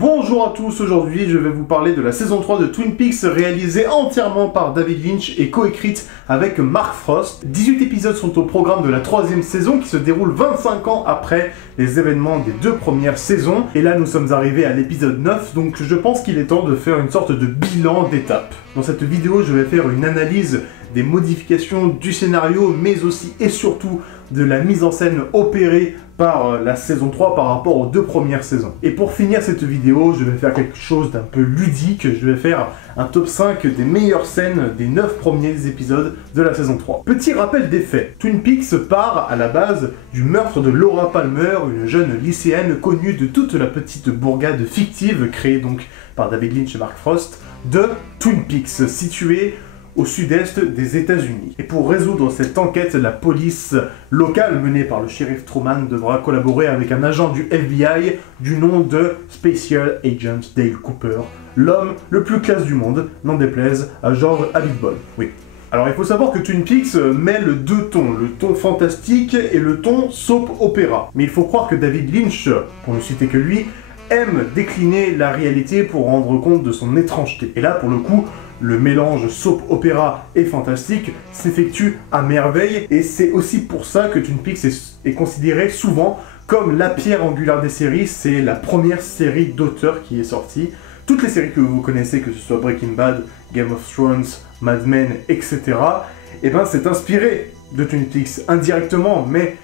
Bonjour à tous, aujourd'hui je vais vous parler de la saison 3 de Twin Peaks réalisée entièrement par David Lynch et coécrite avec Mark Frost. 18 épisodes sont au programme de la troisième saison qui se déroule 25 ans après les événements des deux premières saisons. Et là nous sommes arrivés à l'épisode 9, donc je pense qu'il est temps de faire une sorte de bilan d'étape. Dans cette vidéo je vais faire une analyse des modifications du scénario, mais aussi et surtout de la mise en scène opérée par la saison 3 par rapport aux deux premières saisons. Et pour finir cette vidéo, je vais faire quelque chose d'un peu ludique, je vais faire un top 5 des meilleures scènes des 9 premiers épisodes de la saison 3. Petit rappel des faits, Twin Peaks part à la base du meurtre de Laura Palmer, une jeune lycéenne connue de toute la petite bourgade fictive créée donc par David Lynch et Mark Frost de Twin Peaks, située au sud-est des États-Unis. Et pour résoudre cette enquête, la police locale menée par le shérif Truman devra collaborer avec un agent du FBI du nom de Special Agent Dale Cooper, l'homme le plus classe du monde, n'en déplaise à George Abitbol. Oui. Alors il faut savoir que Twin Peaks mêle deux tons, le ton fantastique et le ton soap opéra. Mais il faut croire que David Lynch, pour ne citer que lui, aime décliner la réalité pour rendre compte de son étrangeté. Et là, pour le coup, le mélange soap opéra et fantastique s'effectue à merveille, et c'est aussi pour ça que Twin Peaks est considéré souvent comme la pierre angulaire des séries. C'est la première série d'auteur qui est sortie. Toutes les séries que vous connaissez, que ce soit Breaking Bad, Game of Thrones, Mad Men, etc., et ben c'est inspiré de Twin Peaks indirectement, mais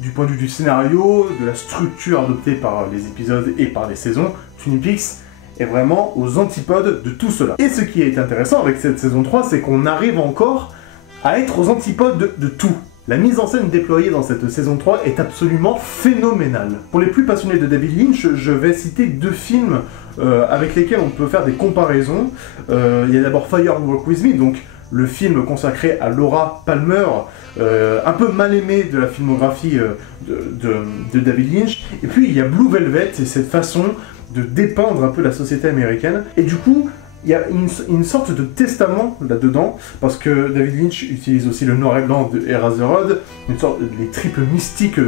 du point de vue du scénario, de la structure adoptée par les épisodes et par les saisons, Twin Peaks est vraiment aux antipodes de tout cela. Et ce qui est intéressant avec cette saison 3, c'est qu'on arrive encore à être aux antipodes de tout. La mise en scène déployée dans cette saison 3 est absolument phénoménale. Pour les plus passionnés de David Lynch, je vais citer deux films avec lesquels on peut faire des comparaisons. Il y a d'abord Fire and Walk With Me, donc le film consacré à Laura Palmer, un peu mal aimé de la filmographie de David Lynch. Et puis il y a Blue Velvet, et cette façon de dépeindre un peu la société américaine. Et du coup, il y a une sorte de testament là-dedans, parce que David Lynch utilise aussi le noir et blanc de Eraserhead, une sorte les triples mystiques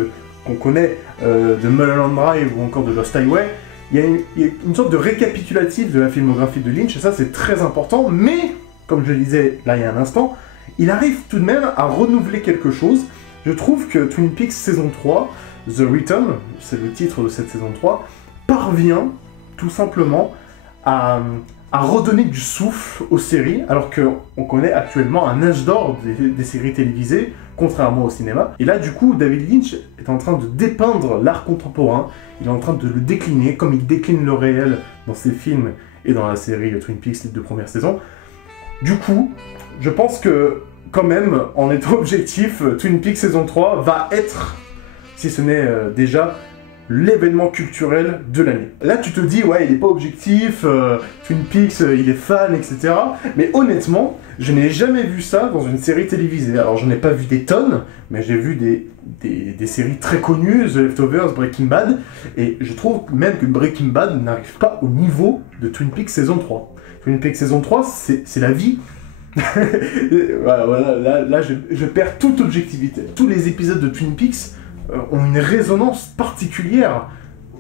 qu'on connaît de Mulholland Drive ou encore de Lost Highway. Il y a une sorte de récapitulatif de la filmographie de Lynch, et ça c'est très important, mais, comme je le disais là il y a un instant, il arrive tout de même à renouveler quelque chose. Je trouve que Twin Peaks saison 3, The Return, c'est le titre de cette saison 3, parvient tout simplement à redonner du souffle aux séries, alors qu'on connaît actuellement un âge d'or des séries télévisées, contrairement au cinéma. Et là, du coup, David Lynch est en train de dépeindre l'art contemporain, il est en train de le décliner, comme il décline le réel dans ses films et dans la série Twin Peaks, les deux premières saisons. Du coup, je pense que, quand même, en étant objectif, Twin Peaks saison 3 va être, si ce n'est déjà, l'événement culturel de l'année. Là tu te dis ouais il est pas objectif, Twin Peaks il est fan, etc. Mais honnêtement, je n'ai jamais vu ça dans une série télévisée. Alors j'en ai pas vu des tonnes, mais j'ai vu des séries très connues, The Leftovers, Breaking Bad, et je trouve même que Breaking Bad n'arrive pas au niveau de Twin Peaks saison 3. Twin Peaks saison 3, c'est la vie. voilà, là je perds toute objectivité. Tous les épisodes de Twin Peaks ont une résonance particulière,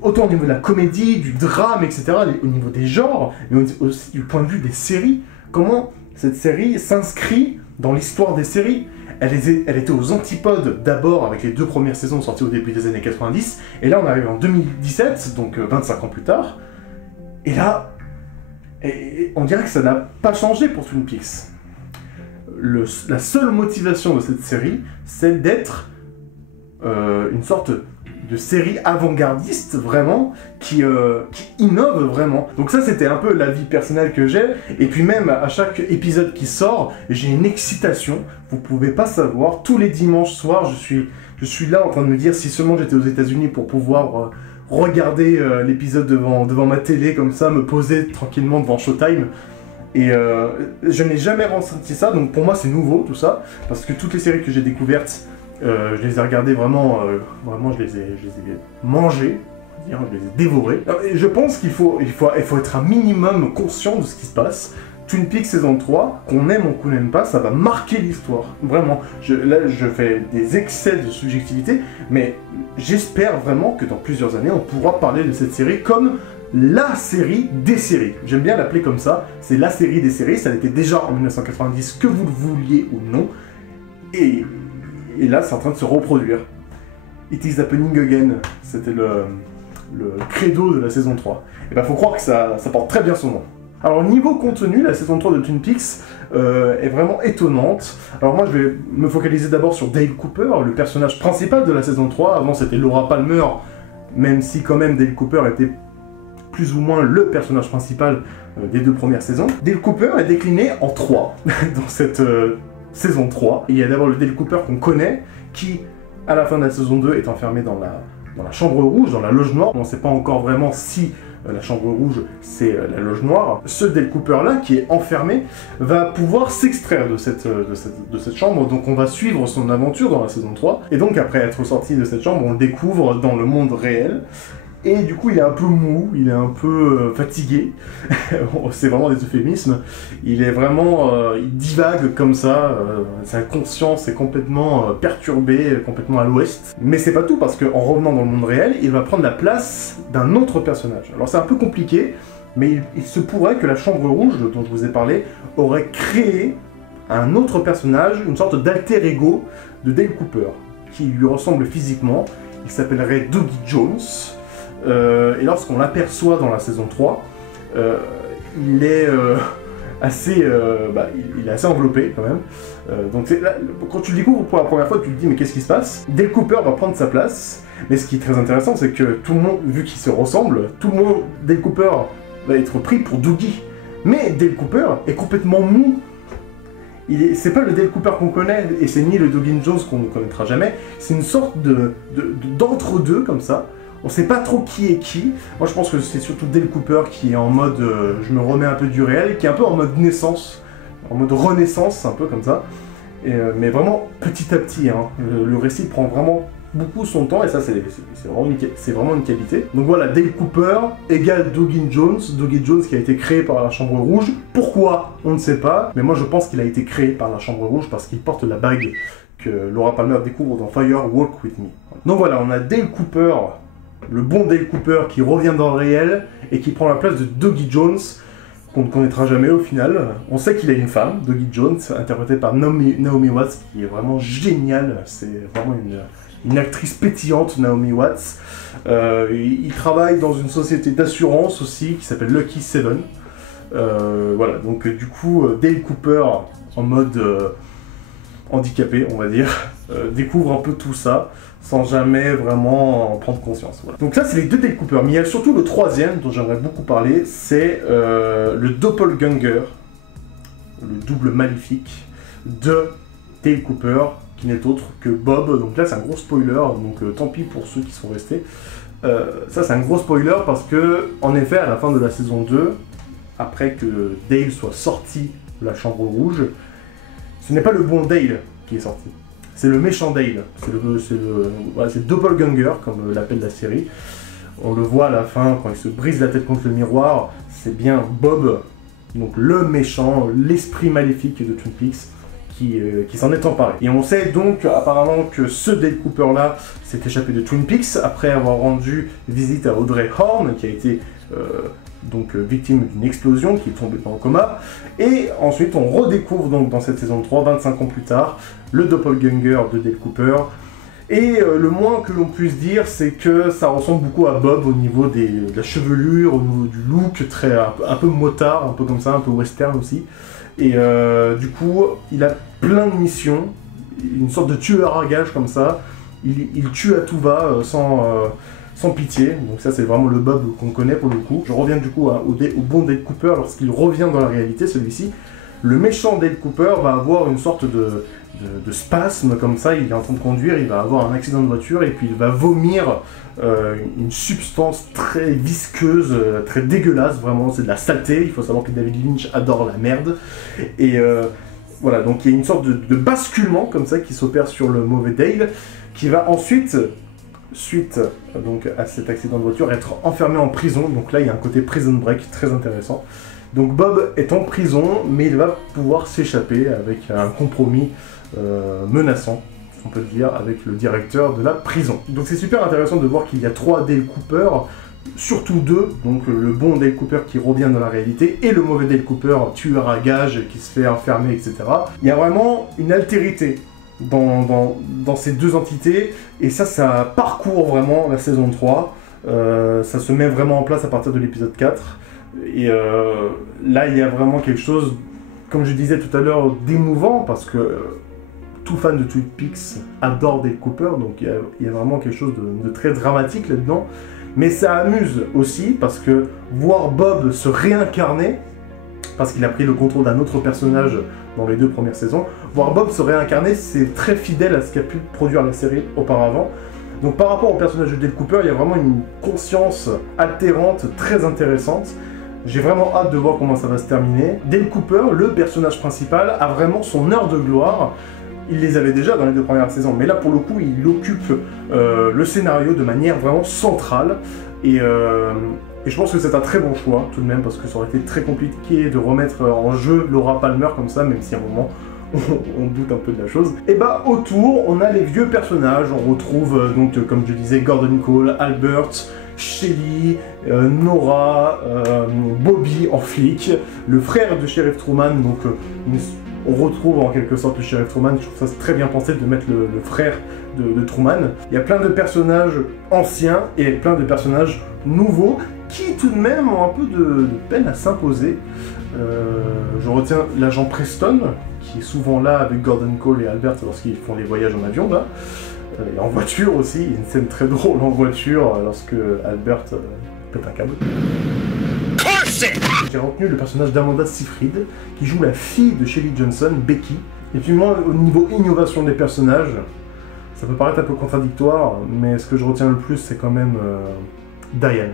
autant au niveau de la comédie, du drame, etc., au niveau des genres, mais aussi du point de vue des séries. Comment cette série s'inscrit dans l'histoire des séries. Elle était aux antipodes d'abord avec les deux premières saisons sorties au début des années 90, et là on arrive en 2017, donc 25 ans plus tard, et là, on dirait que ça n'a pas changé pour Twin Peaks. La seule motivation de cette série, c'est d'être une sorte de série avant-gardiste, vraiment, qui innove vraiment. Donc ça, c'était un peu la vie personnelle que j'ai, et puis même, à chaque épisode qui sort, j'ai une excitation, vous pouvez pas savoir, tous les dimanches soirs, je suis là en train de me dire, si seulement j'étais aux États-Unis pour pouvoir regarder l'épisode devant ma télé, comme ça, me poser tranquillement devant Showtime. Et je n'ai jamais ressenti ça, donc pour moi c'est nouveau tout ça, parce que toutes les séries que j'ai découvertes, je les ai regardées vraiment, je les ai mangées, je les ai dévorées. Et je pense qu'il faut être un minimum conscient de ce qui se passe. Twin Peaks saison 3, qu'on aime ou qu'on n'aime pas, ça va marquer l'histoire. Vraiment, là je fais des excès de subjectivité, mais j'espère vraiment que dans plusieurs années, on pourra parler de cette série comme la série des séries. J'aime bien l'appeler comme ça, c'est la série des séries, ça l'était déjà en 1990, que vous le vouliez ou non, et là c'est en train de se reproduire. It is happening again, c'était le credo de la saison 3. Et ben faut croire que ça porte très bien son nom. Alors niveau contenu, la saison 3 de Twin Peaks est vraiment étonnante. Alors moi je vais me focaliser d'abord sur Dale Cooper, le personnage principal de la saison 3. Avant c'était Laura Palmer, même si quand même Dale Cooper était plus ou moins le personnage principal des 2 premières saisons. Dale Cooper est décliné en 3 dans cette saison 3. Il y a d'abord le Dale Cooper qu'on connaît, qui à la fin de la saison 2 est enfermé dans la chambre rouge, dans la loge noire. On ne sait pas encore vraiment si la chambre rouge, c'est la loge noire. Ce Dale Cooper-là, qui est enfermé, va pouvoir s'extraire de cette chambre, donc on va suivre son aventure dans la saison 3, et donc après être sorti de cette chambre, on le découvre dans le monde réel, et du coup il est un peu mou, il est un peu fatigué, c'est vraiment des euphémismes, il est vraiment, il divague comme ça, sa conscience est complètement perturbée, complètement à l'ouest. Mais c'est pas tout, parce qu'en revenant dans le monde réel, il va prendre la place d'un autre personnage. Alors c'est un peu compliqué, mais il se pourrait que la Chambre Rouge, dont je vous ai parlé, aurait créé un autre personnage, une sorte d'alter ego de Dale Cooper, qui lui ressemble physiquement, il s'appellerait Dougie Jones. Et lorsqu'on l'aperçoit dans la saison 3, il est assez enveloppé quand même. Donc là, quand tu le découvres pour la première fois, tu te dis mais qu'est-ce qui se passe? Dale Cooper va prendre sa place, mais ce qui est très intéressant, c'est que tout le monde, vu qu'ils se ressemblent, Dale Cooper va être pris pour Dougie. Mais Dale Cooper est complètement mou. C'est pas le Dale Cooper qu'on connaît, et c'est ni le Dougie Jones qu'on ne connaîtra jamais, c'est une sorte d'entre-deux comme ça. On sait pas trop qui est qui. Moi je pense que c'est surtout Dale Cooper qui est en mode je me remets un peu du réel, qui est un peu en mode naissance, en mode renaissance, un peu comme ça. Mais vraiment petit à petit, hein. Le récit prend vraiment beaucoup son temps, et ça c'est vraiment une qualité. Donc voilà, Dale Cooper égale Dougie Jones qui a été créé par la Chambre Rouge. Pourquoi? On ne sait pas, mais moi je pense qu'il a été créé par la Chambre Rouge parce qu'il porte la bague que Laura Palmer découvre dans Fire Walk With Me. Donc voilà, on a Dale Cooper, le bon Dale Cooper qui revient dans le réel et qui prend la place de Dougie Jones, qu'on ne connaîtra jamais au final. On sait qu'il a une femme, Dougie Jones, interprétée par Naomi Watts, qui est vraiment géniale. C'est vraiment une actrice pétillante, Naomi Watts. Il travaille dans une société d'assurance aussi, qui s'appelle Lucky Seven. Voilà, donc du coup, Dale Cooper, en mode handicapé, on va dire, découvre un peu tout ça, sans jamais vraiment en prendre conscience. Voilà. Donc ça, c'est les 2 Dale Cooper, mais il y a surtout le 3e, dont j'aimerais beaucoup parler, c'est le doppelganger, le double maléfique de Dale Cooper, qui n'est autre que Bob. Donc là, c'est un gros spoiler, donc tant pis pour ceux qui sont restés. Ça, c'est un gros spoiler parce que, en effet, à la fin de la saison 2, après que Dale soit sorti de la Chambre Rouge, ce n'est pas le bon Dale qui est sorti. C'est le méchant Dale. C'est le doppelganger, comme l'appelle la série. On le voit à la fin, quand il se brise la tête contre le miroir, c'est bien Bob, donc le méchant, l'esprit maléfique de Twin Peaks, qui s'en est emparé. Et on sait donc apparemment que ce Dale Cooper-là s'est échappé de Twin Peaks après avoir rendu visite à Audrey Horne, qui a été victime d'une explosion, qui est tombée dans le coma. Et ensuite, on redécouvre donc dans cette saison 3, 25 ans plus tard, le doppelganger de Dale Cooper. Et le moins que l'on puisse dire, c'est que ça ressemble beaucoup à Bob au niveau de la chevelure, au niveau du look, un peu motard, un peu comme ça, un peu western aussi. Et du coup, il a plein de missions, une sorte de tueur à gages comme ça. Il tue à tout va, sans pitié. Donc ça, c'est vraiment le Bob qu'on connaît pour le coup. Je reviens du coup au bon Dale Cooper lorsqu'il revient dans la réalité, celui-ci. Le méchant Dale Cooper va avoir une sorte de spasme comme ça, il est en train de conduire, il va avoir un accident de voiture et puis il va vomir une substance très visqueuse, très dégueulasse, vraiment, c'est de la saleté. Il faut savoir que David Lynch adore la merde. Et voilà, donc il y a une sorte de basculement comme ça qui s'opère sur le mauvais Dale, qui va ensuite, suite donc, à cet accident de voiture, être enfermé en prison. Donc là, il y a un côté prison break très intéressant. Donc Bob est en prison, mais il va pouvoir s'échapper avec un compromis menaçant, on peut le dire, avec le directeur de la prison. Donc c'est super intéressant de voir qu'il y a 3 Dale Cooper, surtout deux, donc le bon Dale Cooper qui revient dans la réalité, et le mauvais Dale Cooper, tueur à gages, qui se fait enfermer, etc. Il y a vraiment une altérité dans ces deux entités, et ça parcourt vraiment la saison 3, ça se met vraiment en place à partir de l'épisode 4, et là il y a vraiment quelque chose, comme je disais tout à l'heure, d'émouvant, parce que tout fan de Twin Peaks adore Dale Cooper, donc il y a vraiment quelque chose de très dramatique là-dedans. Mais ça amuse aussi, parce que voir Bob se réincarner, parce qu'il a pris le contrôle d'un autre personnage dans les 2 premières saisons, voir Bob se réincarner, c'est très fidèle à ce qu'a pu produire la série auparavant. Donc par rapport au personnage de Dale Cooper, il y a vraiment une conscience altérante très intéressante. J'ai vraiment hâte de voir comment ça va se terminer. Dale Cooper, le personnage principal, a vraiment son heure de gloire. Il les avait déjà dans les 2 premières saisons, mais là pour le coup il occupe le scénario de manière vraiment centrale, et je pense que c'est un très bon choix tout de même, parce que ça aurait été très compliqué de remettre en jeu Laura Palmer comme ça, même si à un moment on doute un peu de la chose. Et bah autour on a les vieux personnages, on retrouve donc comme je disais Gordon Cole, Albert, Shelly, Nora, Bobby en flic, le frère de Sheriff Truman, donc on retrouve en quelque sorte le Sheriff Truman. Je trouve ça très bien pensé de mettre le frère de Truman. Il y a plein de personnages anciens et plein de personnages nouveaux qui tout de même ont un peu de peine à s'imposer. Je retiens l'agent Preston, qui est souvent là avec Gordon Cole et Albert lorsqu'ils font les voyages en avion là. Et en voiture aussi, il y a une scène très drôle en voiture lorsque Albert pète un câble. J'ai retenu le personnage d'Amanda Seyfried, qui joue la fille de Shelley Johnson, Becky. Et puis moi, au niveau innovation des personnages, ça peut paraître un peu contradictoire, mais ce que je retiens le plus, c'est quand même Diane.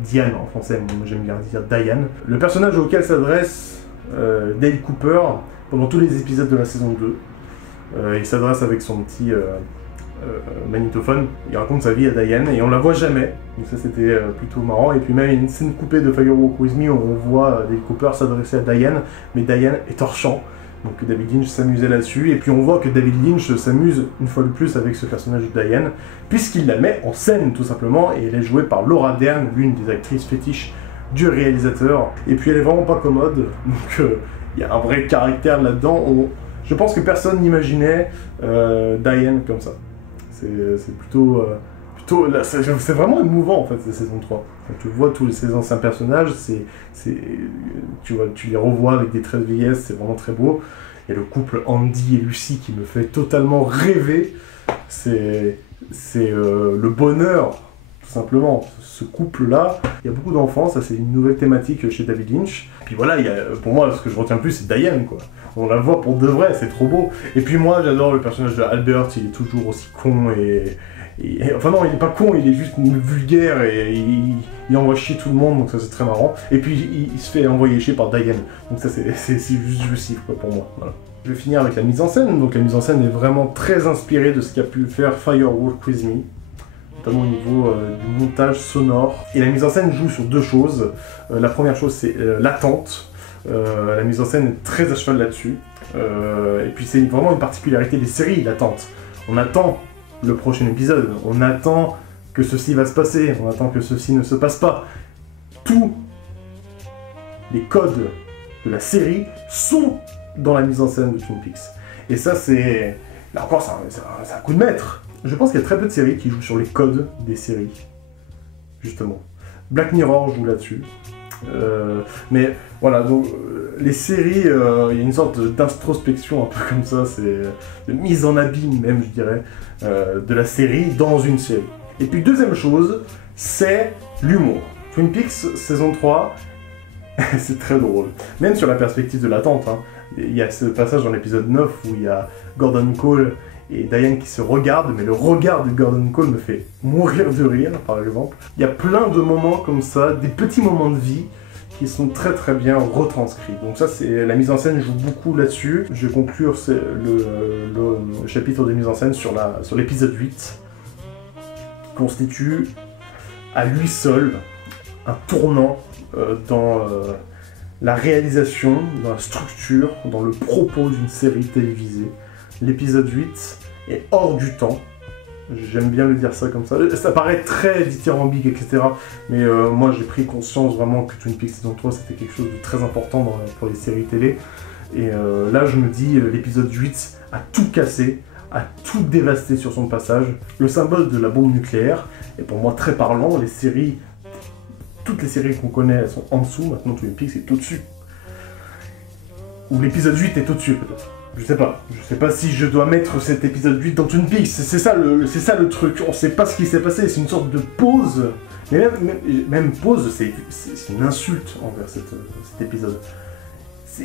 Diane en français, moi j'aime bien dire Diane. Le personnage auquel s'adresse Dale Cooper pendant tous les épisodes de la saison 2. Il s'adresse avec son petit magnétophone, il raconte sa vie à Diane et on la voit jamais, donc ça c'était plutôt marrant. Et puis même il y a une scène coupée de Firewalk With Me où on voit Dale Cooper s'adresser à Diane, mais Diane est hors champ, donc David Lynch s'amusait là-dessus, et puis on voit que David Lynch s'amuse une fois de plus avec ce personnage de Diane, puisqu'il la met en scène tout simplement, et elle est jouée par Laura Dern, l'une des actrices fétiches du réalisateur, et puis elle est vraiment pas commode, donc il y a un vrai caractère là-dedans. Je pense que personne n'imaginait Diane comme ça. C'est plutôt c'est vraiment émouvant en fait cette saison 3. Quand tu vois tous ces anciens personnages, tu les revois avec des traits de vieillesse, c'est vraiment très beau. Il y a le couple Andy et Lucy qui me fait totalement rêver. C'est le bonheur, tout simplement. Ce couple-là, il y a beaucoup d'enfants, ça c'est une nouvelle thématique chez David Lynch. Puis voilà, pour moi, ce que je retiens le plus, c'est Diane, quoi. On la voit pour de vrai, c'est trop beau. Et puis moi, j'adore le personnage de Albert, il est toujours aussi con enfin non, il est pas con, il est juste vulgaire et il envoie chier tout le monde, donc ça c'est très marrant. Et puis il se fait envoyer chier par Diane, donc ça c'est juste jouissif quoi, pour moi. Voilà. Je vais finir avec la mise en scène. Donc la mise en scène est vraiment très inspirée de ce qu'a pu faire Firewalk With Me, notamment au niveau du montage sonore. Et la mise en scène joue sur 2 choses. La première chose c'est l'attente. La mise en scène est très à cheval là-dessus. Et puis c'est vraiment une particularité des séries, l'attente. On attend le prochain épisode, on attend que ceci va se passer, on attend que ceci ne se passe pas. Tous les codes de la série sont dans la mise en scène de Twin Peaks. Et ça c'est... Là encore, c'est un coup de maître. Je pense qu'il y a très peu de séries qui jouent sur les codes des séries, justement. Black Mirror joue là-dessus. Mais voilà, donc les séries, il y a une sorte d'introspection un peu comme ça, c'est de mise en abîme même, je dirais, de la série dans une série. Et puis deuxième chose, c'est l'humour. Twin Peaks saison 3, c'est très drôle. Même sur la perspective de l'attente, hein. Il y a ce passage dans l'épisode 9 où il y a Gordon Cole et Diane qui se regardent, mais le regard de Gordon Cole me fait mourir de rire, par exemple. Il y a plein de moments comme ça, des petits moments de vie, qui sont très très bien retranscrits. Donc ça, c'est la mise en scène joue beaucoup là-dessus. Je vais conclure le chapitre de mise en scène sur l'épisode 8, qui constitue à lui seul un tournant dans la réalisation, dans la structure, dans le propos d'une série télévisée. L'épisode 8 est hors du temps, J'aime bien le dire ça comme ça. Ça paraît très dithyrambique, etc. Mais moi, j'ai pris conscience vraiment que Twin Peaks saison 3, c'était quelque chose de très important pour les séries télé. Et là, je me dis, l'épisode 8 a tout cassé, a tout dévasté sur son passage. Le symbole de la bombe nucléaire est pour moi très parlant. Les séries, toutes les séries qu'on connaît, elles sont en dessous. Maintenant, Twin Peaks est au-dessus. Ou l'épisode 8 est au-dessus, peut-être. Je sais pas si je dois mettre cet épisode 8 dans Twin Peaks, c'est ça le truc, on sait pas ce qui s'est passé, c'est une sorte de pause, mais même pause, c'est une insulte envers cet épisode.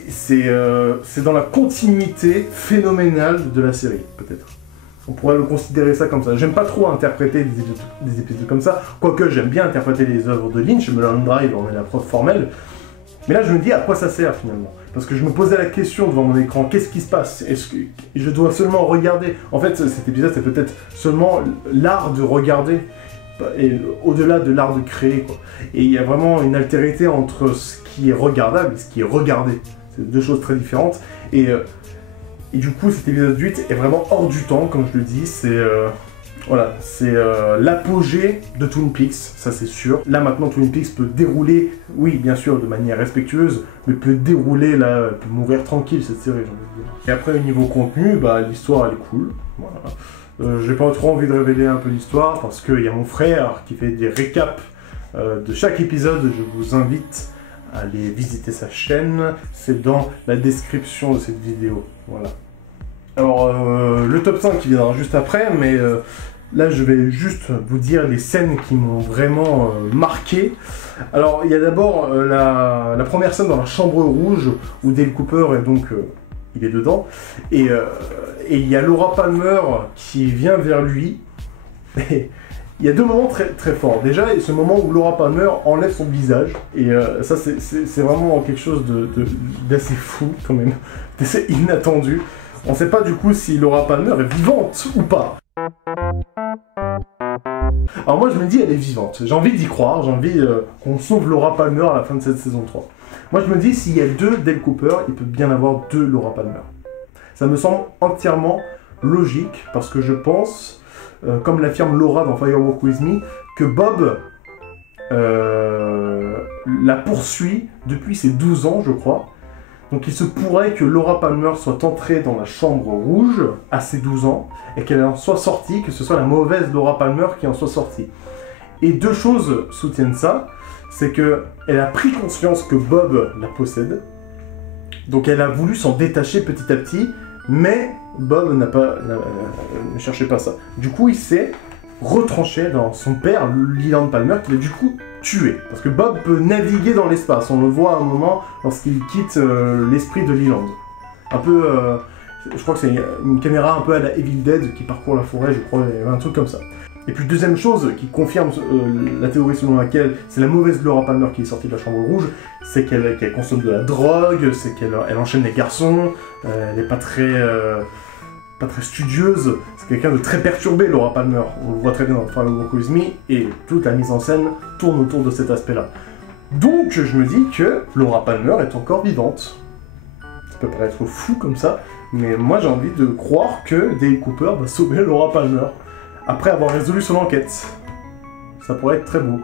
C'est dans la continuité phénoménale de la série, peut-être. On pourrait le considérer ça comme ça. J'aime pas trop interpréter des épisodes comme ça, quoique j'aime bien interpréter les œuvres de Lynch, Mulholland Drive en est la preuve formelle. Mais là, je me dis à quoi ça sert finalement. Parce que je me posais la question devant mon écran, qu'est-ce qui se passe? Est-ce que je dois seulement regarder? En fait, cet épisode, c'est peut-être seulement l'art de regarder, et au-delà de l'art de créer, quoi. Et il y a vraiment une altérité entre ce qui est regardable et ce qui est regardé. C'est deux choses très différentes. Et du coup, cet épisode 8 est vraiment hors du temps, comme je le dis. Voilà, c'est l'apogée de Twin Peaks, ça c'est sûr. Là maintenant Twin Peaks peut dérouler, oui bien sûr de manière respectueuse, mais peut dérouler là, peut mourir tranquille cette série, j'ai envie de dire. Et après au niveau contenu, bah l'histoire elle est cool, voilà. J'ai pas trop envie de révéler un peu l'histoire parce qu'il y a mon frère qui fait des récaps de chaque épisode, je vous invite à aller visiter sa chaîne, c'est dans la description de cette vidéo, voilà. Alors, le top 5 qui viendra juste après, mais là je vais juste vous dire les scènes qui m'ont vraiment marqué. Alors, il y a d'abord la première scène dans la chambre rouge, où Dale Cooper est donc, il est dedans, et il y a Laura Palmer qui vient vers lui, et il y a deux moments très, très forts. Déjà, ce moment où Laura Palmer enlève son visage, et ça c'est vraiment quelque chose d'assez fou quand même, d'assez inattendu. On sait pas du coup si Laura Palmer est vivante ou pas. Alors moi je me dis elle est vivante, j'ai envie d'y croire, j'ai envie qu'on sauve Laura Palmer à la fin de cette saison 3. Moi je me dis s'il y a deux Dale Cooper, il peut bien avoir deux Laura Palmer. Ça me semble entièrement logique parce que je pense, comme l'affirme Laura dans Firewalk With Me, que Bob la poursuit depuis ses 12 ans je crois. Donc il se pourrait que Laura Palmer soit entrée dans la chambre rouge à ses 12 ans et qu'elle en soit sortie, que ce soit la mauvaise Laura Palmer qui en soit sortie. Et deux choses soutiennent ça, c'est qu'elle a pris conscience que Bob la possède, donc elle a voulu s'en détacher petit à petit, mais Bob ne cherchait pas ça. Du coup il s'est retranché dans son père, Leland Palmer, qu'il a du coup tué. Parce que Bob peut naviguer dans l'espace, on le voit à un moment lorsqu'il quitte l'esprit de Leland. Un peu, je crois que c'est une caméra un peu à la Evil Dead qui parcourt la forêt, je crois, il y avait un truc comme ça. Et puis deuxième chose qui confirme la théorie selon laquelle c'est la mauvaise Laura Palmer qui est sortie de la chambre rouge, c'est qu'elle consomme de la drogue, c'est qu'elle enchaîne les garçons, elle n'est pas très studieuse, c'est quelqu'un de très perturbé, Laura Palmer. On le voit très bien dans Firewalk With Me, et toute la mise en scène tourne autour de cet aspect-là. Donc je me dis que Laura Palmer est encore vivante. Ça peut paraître fou comme ça, mais moi j'ai envie de croire que Dale Cooper va sauver Laura Palmer, après avoir résolu son enquête. Ça pourrait être très beau.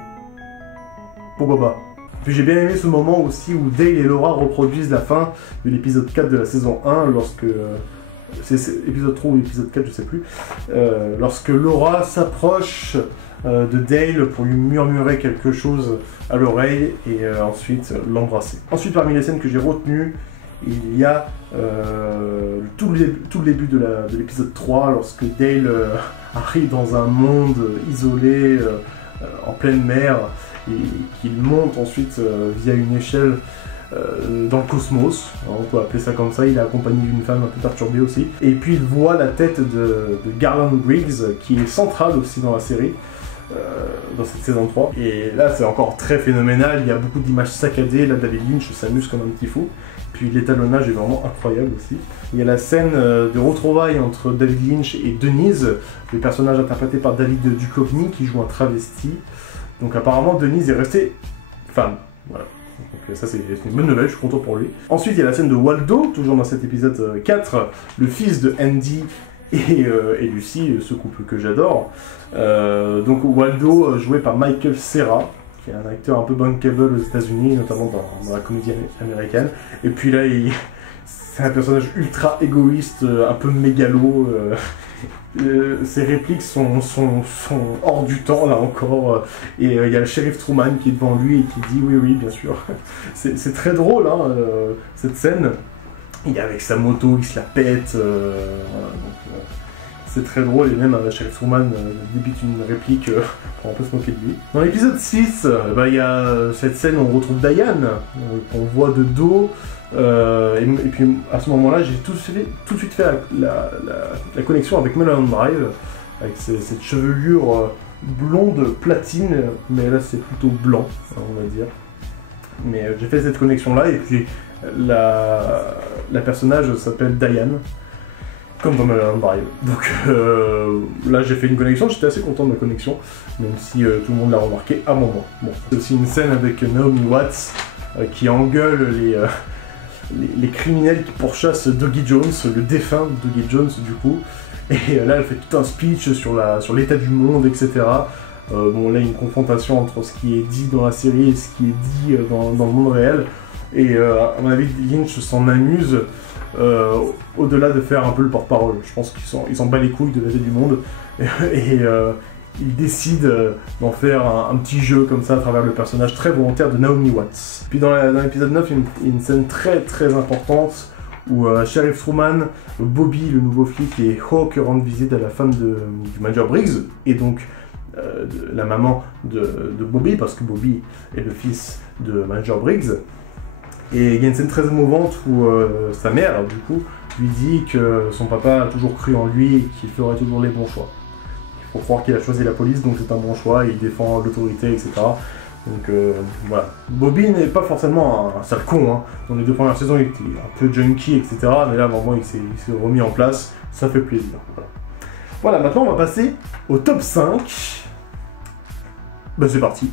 Pourquoi pas. Puis j'ai bien aimé ce moment aussi où Dale et Laura reproduisent la fin de l'épisode 4 de la saison 1, lorsque... c'est épisode 3 ou épisode 4, je sais plus. Lorsque Laura s'approche de Dale pour lui murmurer quelque chose à l'oreille et ensuite l'embrasser. Ensuite, parmi les scènes que j'ai retenues, il y a tout le début de l'épisode 3, lorsque Dale arrive dans un monde isolé, en pleine mer, et qu'il monte ensuite via une échelle dans le cosmos, on peut appeler ça comme ça. Il est accompagné d'une femme un peu perturbée aussi. Et puis il voit la tête de Garland Briggs, qui est centrale aussi dans la série, dans cette saison 3. Et là c'est encore très phénoménal, il y a beaucoup d'images saccadées, là David Lynch s'amuse comme un petit fou. Puis l'étalonnage est vraiment incroyable aussi. Il y a la scène de retrouvailles entre David Lynch et Denise, le personnage interprété par David Duchovny qui joue un travesti. Donc apparemment Denise est restée femme, voilà. Donc ça c'est une bonne nouvelle, je suis content pour lui. Ensuite il y a la scène de Waldo, toujours dans cet épisode 4, le fils de Andy et Lucy, ce couple que j'adore. Donc Waldo, joué par Michael Cera, qui est un acteur un peu bankable aux États-Unis, notamment dans la comédie américaine. Et puis là, c'est un personnage ultra égoïste, un peu mégalo. Ses répliques sont hors du temps, là encore. Et il y a le shérif Truman qui est devant lui et qui dit oui, oui, bien sûr. C'est très drôle, hein, cette scène. Il est avec sa moto, il se la pète. Voilà, donc, c'est très drôle, et même Sheriff Truman débite une réplique pour un peu se moquer de lui. Dans l'épisode 6, il y a cette scène où on retrouve Diane, qu'on voit de dos. Et puis à ce moment-là, j'ai tout de suite fait la connexion avec Mulholland Drive, avec cette chevelure blonde platine, mais là c'est plutôt blanc, on va dire. Mais j'ai fait cette connexion-là, et puis la personnage s'appelle Diane, comme dans Mulholland Drive. Donc là j'ai fait une connexion, j'étais assez content de ma connexion, même si tout le monde l'a remarqué à un moment. Bon, c'est aussi une scène avec Naomi Watts qui engueule les criminels qui pourchassent Dougie Jones, le défunt Dougie Jones du coup. Et là elle fait tout un speech sur l'état du monde, etc. Bon là il y a une confrontation entre ce qui est dit dans la série et ce qui est dit dans le monde réel. Et à mon avis Lynch s'en amuse au-delà de faire un peu le porte-parole. Je pense qu'ils s'en bat les couilles de l'état du monde. Et il décide d'en faire un petit jeu comme ça à travers le personnage très volontaire de Naomi Watts. Puis dans l'épisode 9, il y a une scène très très importante où Sheriff Truman, Bobby, le nouveau flic, et Hawk rendent visite à la femme du Major Briggs, et donc la maman de Bobby, parce que Bobby est le fils de Major Briggs. Et il y a une scène très émouvante où sa mère, du coup, lui dit que son papa a toujours cru en lui et qu'il ferait toujours les bons choix. Il faut croire qu'il a choisi la police, donc c'est un bon choix, il défend l'autorité, etc. Donc voilà. Bobby n'est pas forcément un sale con, hein. Dans les 2 premières saisons, il était un peu junkie, etc. Mais là, vraiment, il s'est remis en place, ça fait plaisir. Voilà, maintenant on va passer au top 5. Ben c'est parti.